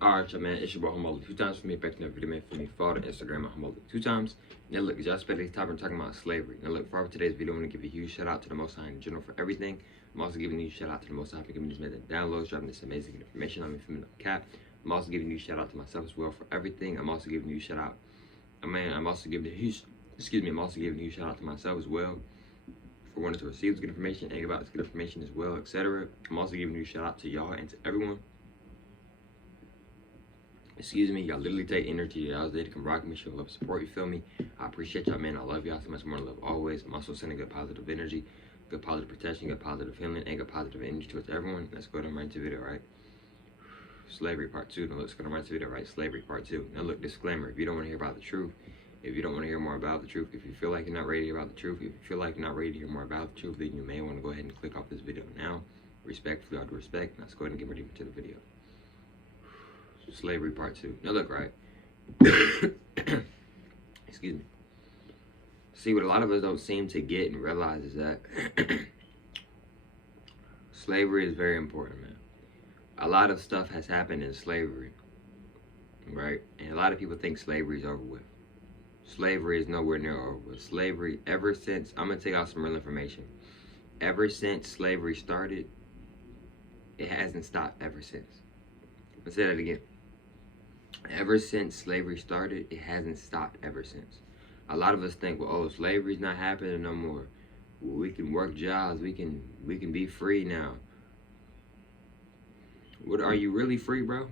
Alright, y'all, man, it's your boy Homo 2 times for me, back to another video, man. For me, follow the Instagram at Homo 2 times. Now, look, y'all spent this time talking about slavery. Now, look, for today's video, I'm going to give a huge shout out to the Most High in general for everything. I'm also giving you a shout out to the Most High for giving me this method downloads, dropping this amazing information on me from the cap. I'm also giving you a shout out to myself as well for everything. I'm also giving you a shout out. I'm also giving a huge, I'm also giving you a shout out to myself as well for wanting to receive this good information and about this good information as well, etc. I'm also giving you a shout out to y'all and to everyone. Y'all literally take energy y'all there to come rock me, show love, support, you feel me? I appreciate y'all, man. I love y'all so much more, love always. I'm also sending good positive energy, good positive protection, good positive healing, and good positive energy towards everyone. Let's go ahead and right into the video, right? Slavery part 2. Now let's go right into the video, right? Slavery part 2. Now look, disclaimer, if you don't want to hear about the truth, if you don't want to hear more about the truth, if you feel like you're not ready to hear about the truth, if you feel like you're not ready to hear more about the truth, then you may want to go ahead and click off this video now. Respectfully, all due respect. Let's go ahead and get ready to the video. Slavery part 2. Now look, right? Excuse me. See, what a lot of us don't seem to get and realize is that slavery is very important, man. A lot of stuff has happened in slavery, right? And a lot of people think slavery is over with. Slavery is nowhere near over with. Slavery, ever since, I'm going to take out some real information. Ever since slavery started, it hasn't stopped ever since. Let's say that again. Ever since slavery started, it hasn't stopped ever since. A lot of us think, well, oh, slavery's not happening no more. We can work jobs. We can be free now. What, are you really free, bro?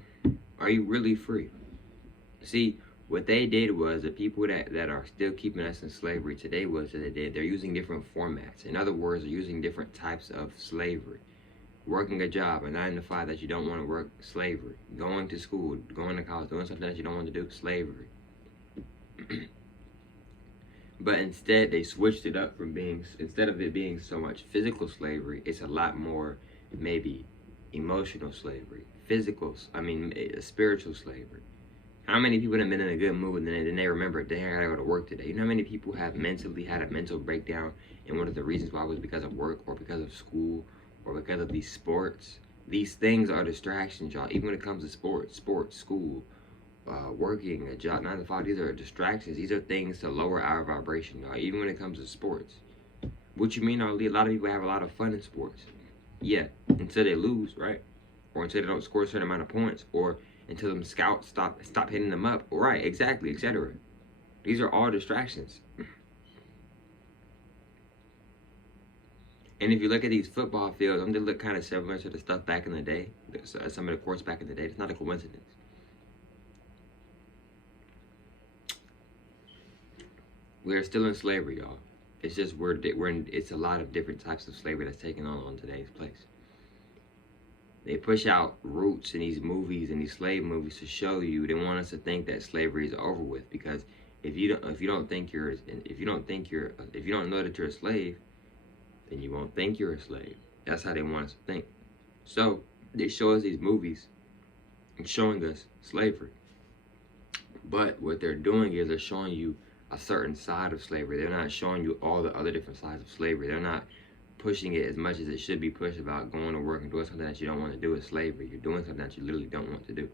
Are you really free? See, what they did was, the people that are still keeping us in slavery today, was that they're using different formats. In other words, they're using different types of slavery. Working a job, a 9 to 5 that you don't want to work, slavery. Going to school, going to college, doing something that you don't want to do, slavery. But instead, they switched it up from being, instead of it being so much physical slavery, it's a lot more maybe emotional slavery. Spiritual slavery. How many people have been in a good mood and then they remember, dang, I gotta go to work today? You know how many people have mentally had a mental breakdown, and one of the reasons why was because of work or because of school, or because of these sports? These things are distractions, y'all. Even when it comes to sports, school, working, a job, 9 to 5, these are distractions. These are things to lower our vibration, y'all. Even when it comes to sports. What you mean, a lot of people have a lot of fun in sports. Yeah, until they lose, right? Or until they don't score a certain amount of points, or until them scouts stop hitting them up. Right, exactly, etc. These are all distractions. And if you look at these football fields, they look kind of similar to the stuff back in the day. Some of the courts back in the day. It's not a coincidence. We're still in slavery, y'all. It's just it's a lot of different types of slavery that's taking on today's place. They push out roots in these movies and these slave movies to show you. They want us to think that slavery is over with, because if you don't know that you're a slave, then you won't think you're a slave. That's how they want us to think. So they show us these movies and showing us slavery. But what they're doing is they're showing you a certain side of slavery. They're not showing you all the other different sides of slavery. They're not pushing it as much as it should be pushed about going to work and doing something that you don't want to do is slavery. You're doing something that you literally don't want to do.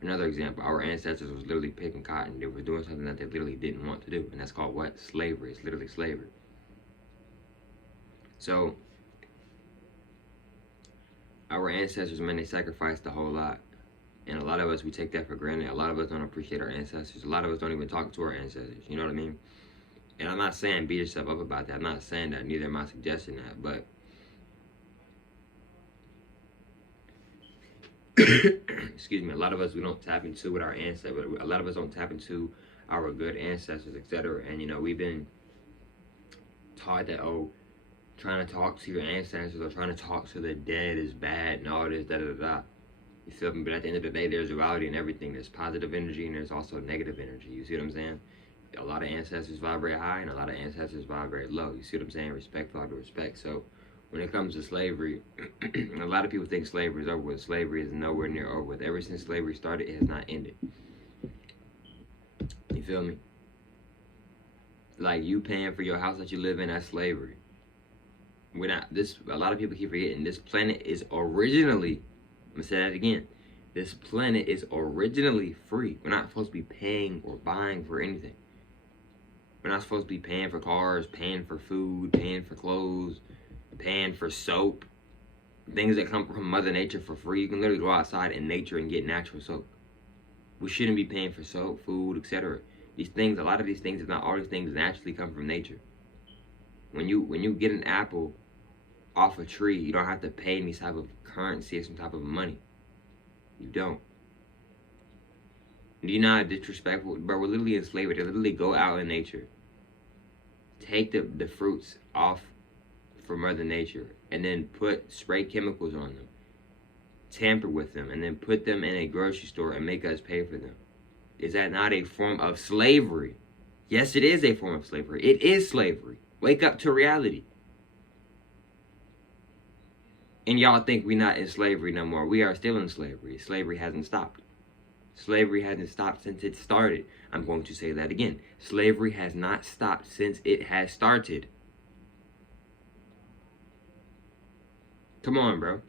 Another example, our ancestors was literally picking cotton. They were doing something that they literally didn't want to do. And that's called what? Slavery. It's literally slavery. So, our ancestors, man, they sacrificed a whole lot. And a lot of us, we take that for granted. A lot of us don't appreciate our ancestors. A lot of us don't even talk to our ancestors. You know what I mean? And I'm not saying beat yourself up about that. I'm not saying that. Neither am I suggesting that. But, excuse me, a lot of us, we don't tap into with our ancestors. A lot of us don't tap into our good ancestors, etc. And, we've been taught that, oh, trying to talk to your ancestors or trying to talk to the dead is bad and all this, da-da-da-da. You feel me? But at the end of the day, there's duality in everything. There's positive energy and there's also negative energy. You see what I'm saying? A lot of ancestors vibrate high and a lot of ancestors vibrate low. You see what I'm saying? Respect for all due respect. So when it comes to slavery, a lot of people think slavery is over with. Slavery is nowhere near over with. Ever since slavery started, it has not ended. You feel me? Like, you paying for your house that you live in, that's slavery. A lot of people keep forgetting, this planet is originally, I'm gonna say that again, This planet is originally free. We're not supposed to be paying or buying for anything. We're not supposed to be paying for cars, paying for food, paying for clothes, paying for soap. Things that come from Mother Nature for free. You can literally go outside in nature and get natural soap. We shouldn't be paying for soap, food, etc. These things, a lot of these things, if not all these things, naturally come from nature. When you get an apple off a tree, you don't have to pay any type of currency or some type of money. You don't. Do you know how disrespectful? Bro, we're literally in slavery. They literally go out in nature, take the fruits off from Mother Nature, and then spray chemicals on them, tamper with them, and then put them in a grocery store and make us pay for them. Is that not a form of slavery? Yes, it is a form of slavery. It is slavery. Wake up to reality. And y'all think we're not in slavery no more. We are still in slavery. Slavery hasn't stopped. Slavery hasn't stopped since it started. I'm going to say that again. Slavery has not stopped since it has started. Come on, bro.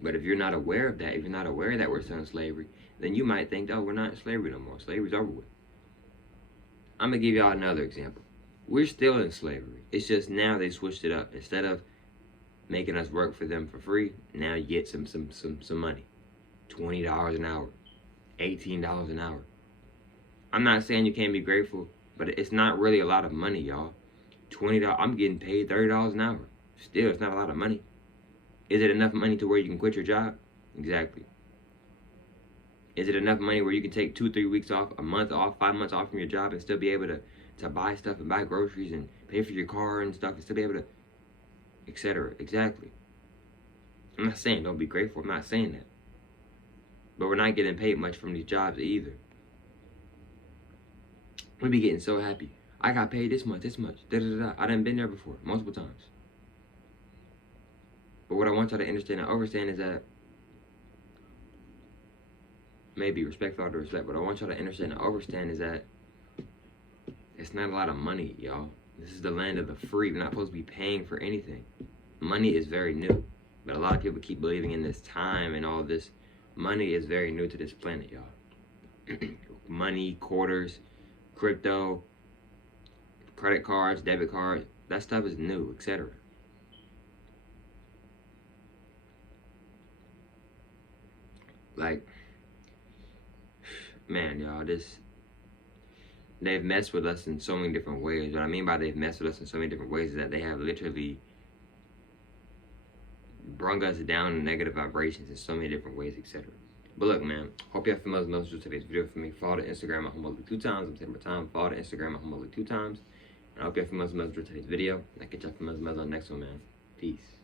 But if you're not aware of that, if you're not aware that we're still in slavery, then you might think, oh, we're not in slavery no more. Slavery's over with. I'm going to give y'all another example. We're still in slavery. It's just now they switched it up. Instead of making us work for them for free, now you get some money. $20 an hour. $18 an hour. I'm not saying you can't be grateful, but it's not really a lot of money, y'all. $20, I'm getting paid $30 an hour. Still, it's not a lot of money. Is it enough money to where you can quit your job? Exactly. Is it enough money where you can take 2-3 weeks off, a month off, 5 months off from your job and still be able to buy stuff and buy groceries and pay for your car and stuff and still be able to, etc. Exactly. I'm not saying don't be grateful. I'm not saying that. But we're not getting paid much from these jobs either. We be getting so happy. I got paid this much. Da da da. I done been there before, multiple times. But what I want y'all to understand and understand is that, maybe respect for all the respect, but I want y'all to understand and understand is that it's not a lot of money, y'all. This is the land of the free. We're not supposed to be paying for anything. Money is very new. But a lot of people keep believing in this time and all this. Money is very new to this planet, y'all. Money, quarters, crypto, credit cards, debit cards, that stuff is new, etc. Like, man, y'all, they've messed with us in so many different ways. What I mean by they've messed with us in so many different ways is that they have literally brung us down in negative vibrations in so many different ways, etc. But look, man, hope y'all feel most of today's video for me. Follow the Instagram at Homolic2 times. I'm saying my time. Follow the Instagram at Homolic2 times. And I hope y'all feel most of today's video. And I catch y'all for most on the next one, man. Peace.